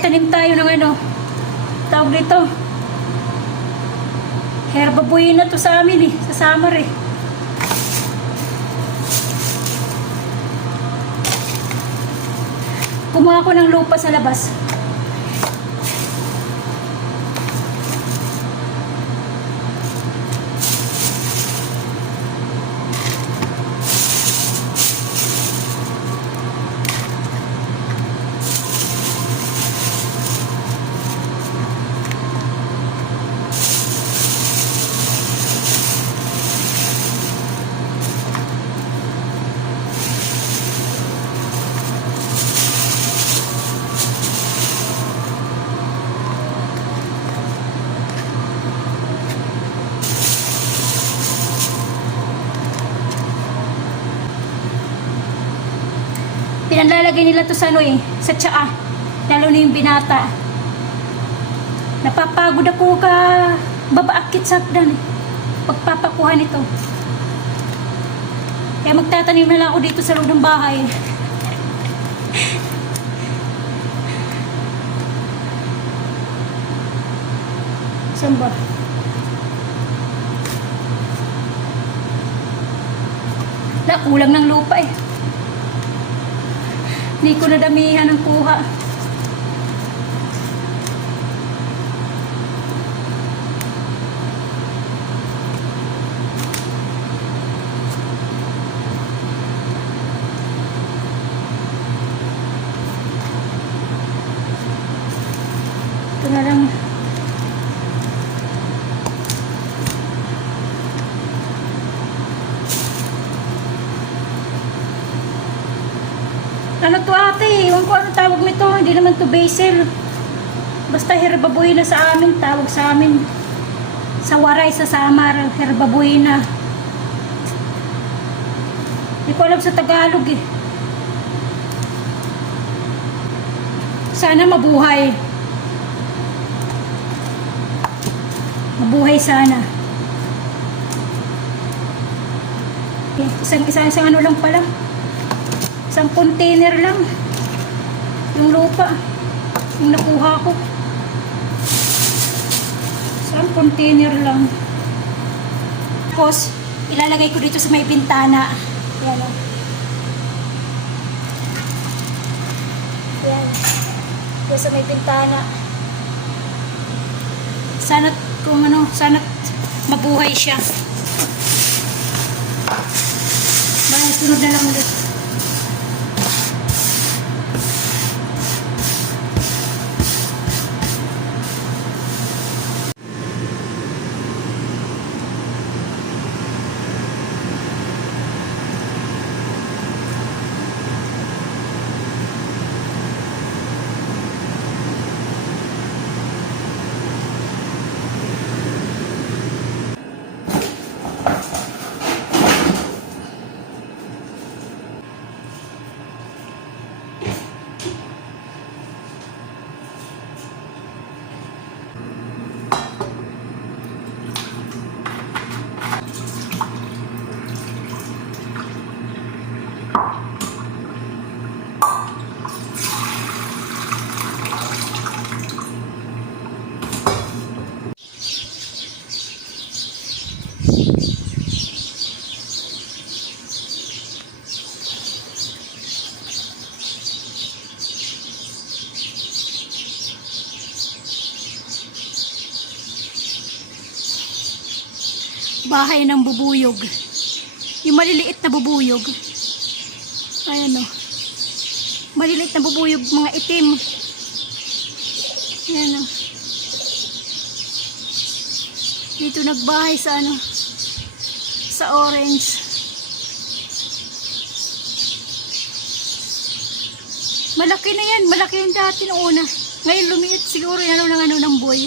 Magtatanim tayo ng ano, tawag dito. Herba buena to sa amin eh, sa summer eh. Kumuha ko ng lupa sa labas. Pinanlalagay nila to sa ano eh, sa tsaa. Lalo na yung binata. Napapagod ako ka babaakit sa hagdan eh. Pagpapakuha nito. Kaya magtatanim na lang ako dito sa loob ng bahay. Saan ba? Kulang ng lupa eh. Hindi ko nadamihan ng kuha. Ito na lang. Ano to ate? Iwan ko anong tawag nito. Hindi naman to basil. Basta herba buena sa amin. Tawag sa amin. Sa Waray, sa Samar. Herba buena. Hindi ko alam sa Tagalog eh. Sana mabuhay. Mabuhay sana. Isang ano lang pala. Isang container lang yung lupa yung nakuha ko. Isang container lang. Tapos ilalagay ko dito sa may bintana. Yan o. Yan. Dito sa may bintana. Sana kung ano, sana mabuhay siya. Basta sunod na lang ulit. Bahay ng bubuyog. Yung maliliit na bubuyog. Ayan o. Maliliit na bubuyog, mga itim. Ayan o. Dito nagbahay sa ano, sa orange. Malaki na yan. Malaki yung dati noong una. Ngayon lumiit siguro yan ng boy.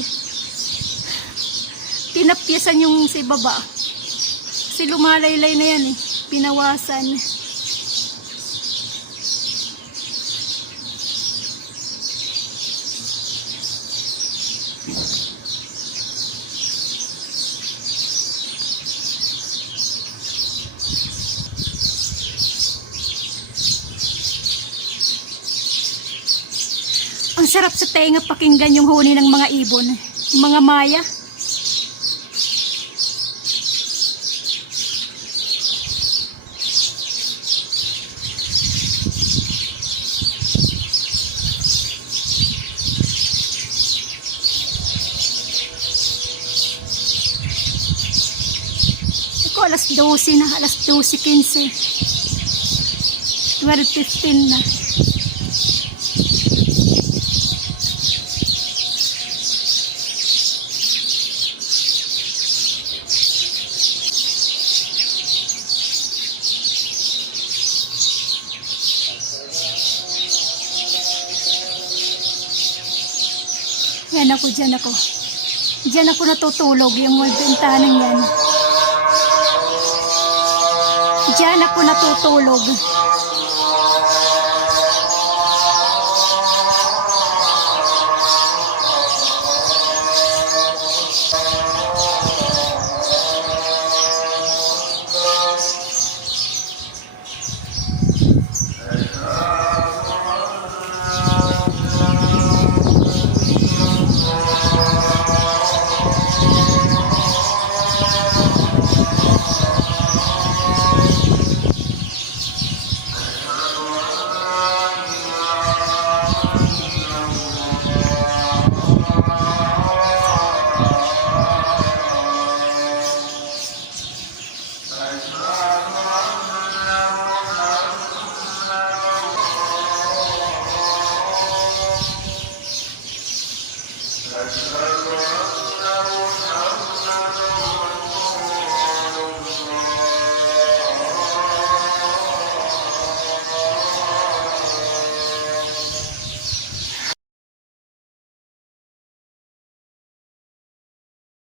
Tinapyasan yung sa baba. Kasi lumalaylay na yan eh. Pinawasan. Ang sarap sa tenga pakinggan yung huni ng mga ibon. Yung mga maya. Ako, alas 12 na. Alas 12:15. 12:15 na. Yan ako, dyan ako. Dyan ako natutulog, yung bentanan yan. Dyan ako natutulog.